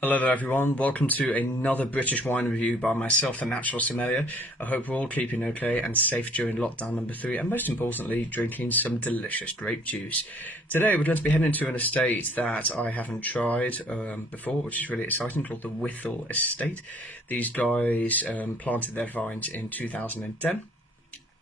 Hello there everyone, welcome to another British wine review by myself, the Natural Sommelier. I hope we're all keeping okay and safe during lockdown number 3 and most importantly drinking some delicious grape juice. Today we're going to be heading to an estate that I haven't tried before, which is really exciting, called the Wythall Estate. These guys planted their vines in 2010.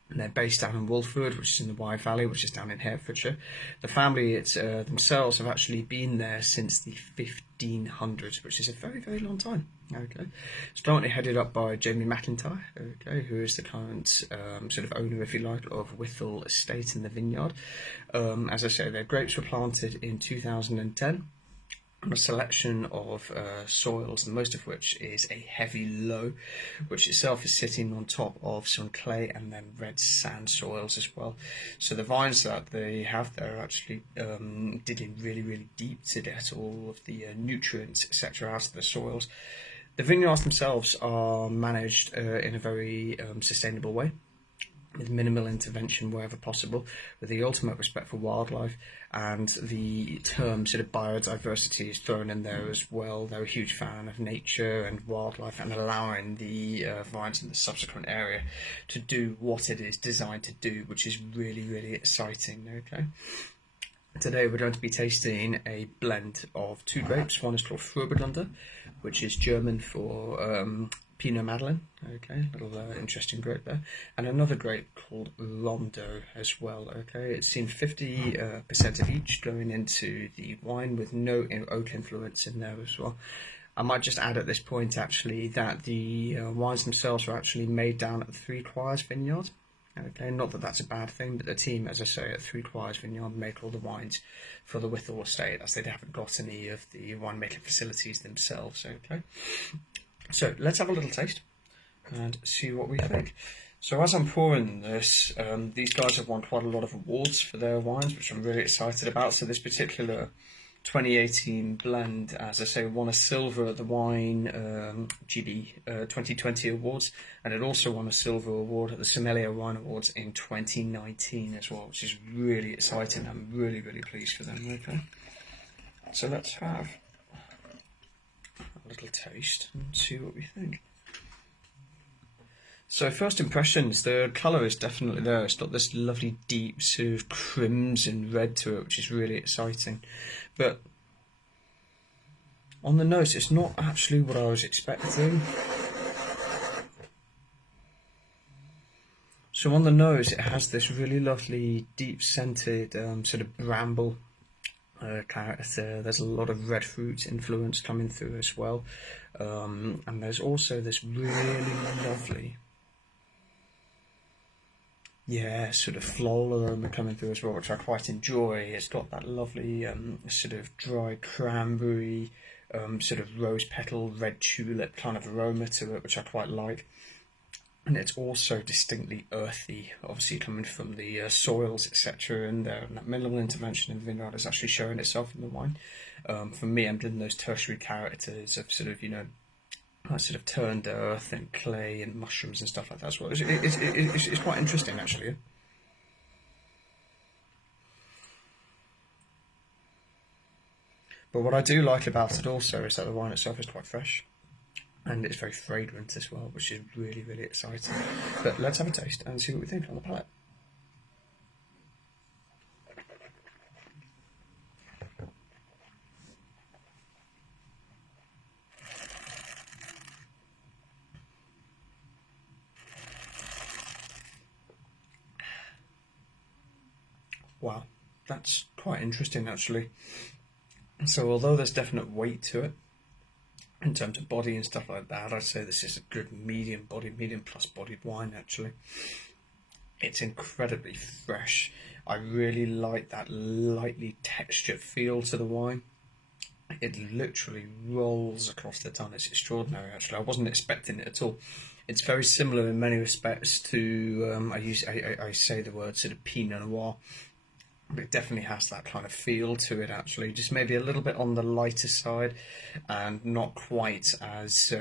And they're based down in Walford, which is in the Wye Valley, which is down in Herefordshire. The family themselves have actually been there since the 1500s, which is a very, very long time. Okay, it's currently headed up by Jamie McIntyre, okay, who is the current sort of owner, if you like, of Wythall Estate in the vineyard. As I say, their grapes were planted in 2010. A selection of soils, most of which is a heavy low, which itself is sitting on top of some clay and then red sand soils as well. So the vines that they have there are actually digging really, really deep to get all of the nutrients, etc., out of the soils. The vineyards themselves are managed in a very sustainable way, with minimal intervention wherever possible, with the ultimate respect for wildlife, and the term sort of biodiversity is thrown in there as well. They're a huge fan of nature and wildlife and allowing the vines in the subsequent area to do what it is designed to do, which is really, really exciting. Okay. Today we're going to be tasting a blend of two grapes. One is called Fruhburgunder, which is German for Pinot Madeleine, okay, little interesting grape there, and another grape called Rondo as well, okay. It's seen 50% of each going into the wine with no oak influence in there as well. I might just add at this point actually that the wines themselves are actually made down at the Three Choirs vineyard. Okay, not that that's a bad thing, but the team, as I say, at Three Choirs Vineyard make all the wines for the Wythall Estate, as they haven't got any of the winemaking facilities themselves. Okay, so let's have a little taste and see what we think. So as I'm pouring this, these guys have won quite a lot of awards for their wines, which I'm really excited about. So this particular 2018 blend, as I say, won a silver at the Wine GB 2020 Awards, and it also won a silver award at the Sommelier Wine Awards in 2019 as well, which is really exciting. I'm really, really pleased for them. Okay, so let's have a little taste and see what we think. So first impressions, the colour is definitely there. It's got this lovely deep sort of crimson red to it, which is really exciting. But on the nose, it's not actually what I was expecting. So on the nose, it has this really lovely deep scented sort of bramble character. There's a lot of red fruit influence coming through as well. And there's also this really lovely, sort of floral aroma coming through as well, which I quite enjoy. It's got that lovely sort of dry cranberry, sort of rose petal, red tulip kind of aroma to it, which I quite like. And it's also distinctly earthy, obviously coming from the soils, etc. And that minimal intervention in the vineyard is actually showing itself in the wine. For me, I'm getting those tertiary characters of sort of, sort of turned earth and clay and mushrooms and stuff like that as well. It's quite interesting actually. But what I do like about it also is that the wine itself is quite fresh and it's very fragrant as well, which is really, really exciting. But let's have a taste and see what we think on the palate. Wow, that's quite interesting actually. So although there's definite weight to it in terms of body and stuff like that, I'd say this is a good medium plus bodied wine actually. It's incredibly fresh. I really like that lightly textured feel to the wine. It literally rolls across the tongue. It's extraordinary actually. I wasn't expecting it at all. It's very similar in many respects to I say the word sort of Pinot Noir, but it definitely has that kind of feel to it actually, just maybe a little bit on the lighter side and not quite as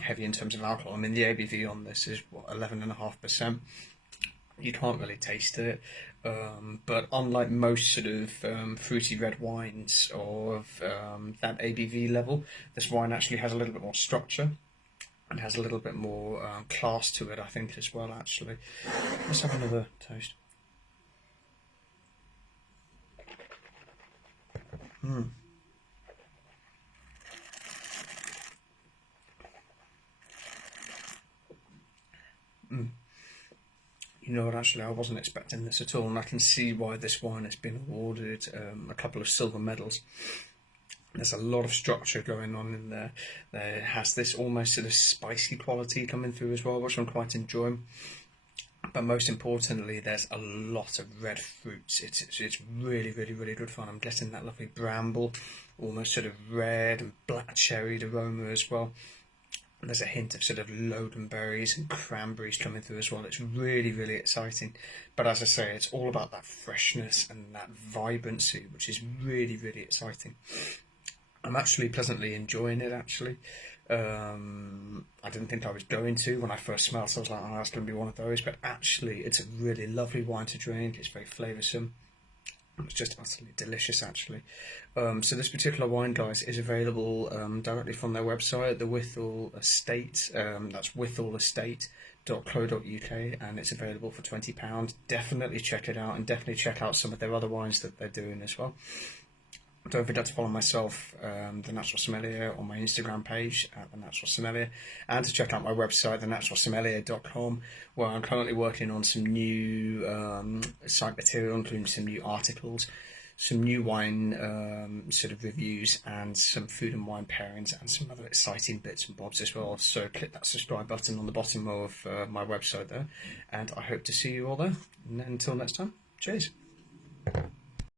heavy in terms of alcohol. I mean, the ABV on this is what, 11.5%. You can't really taste it. But unlike most sort of fruity red wines of that ABV level, this wine actually has a little bit more structure and has a little bit more class to it, I think, as well, actually. Let's have another taste. You know what, actually, I wasn't expecting this at all, and I can see why this wine has been awarded a couple of silver medals. There's a lot of structure going on in there. There has this almost sort of spicy quality coming through as well, which I'm quite enjoying. But most importantly, there's a lot of red fruits. It's really, really, really good fun. I'm getting that lovely bramble, almost sort of red and black cherried aroma as well. There's a hint of sort of lodenberries and cranberries coming through as well. It's really, really exciting. But as I say, it's all about that freshness and that vibrancy, which is really, really exciting. I'm actually pleasantly enjoying it, actually. I didn't think I was going to when I first smelled, so I was like, oh, that's going to be one of those. But actually, it's a really lovely wine to drink. It's very flavoursome. It's just utterly delicious, actually. So this particular wine, guys, is available directly from their website, the Wythall Estate. That's wythallestate.co.uk, and it's available for £20. Definitely check it out, and definitely check out some of their other wines that they're doing as well. Don't forget to follow myself, The Natural Sommelier, on my Instagram page, at The Natural Sommelier, and to check out my website, thenaturalsommelier.com, where I'm currently working on some new site material, including some new articles, some new wine sort of reviews, and some food and wine pairings, and some other exciting bits and bobs as well. So click that subscribe button on the bottom of my website there, and I hope to see you all there. And until next time, cheers.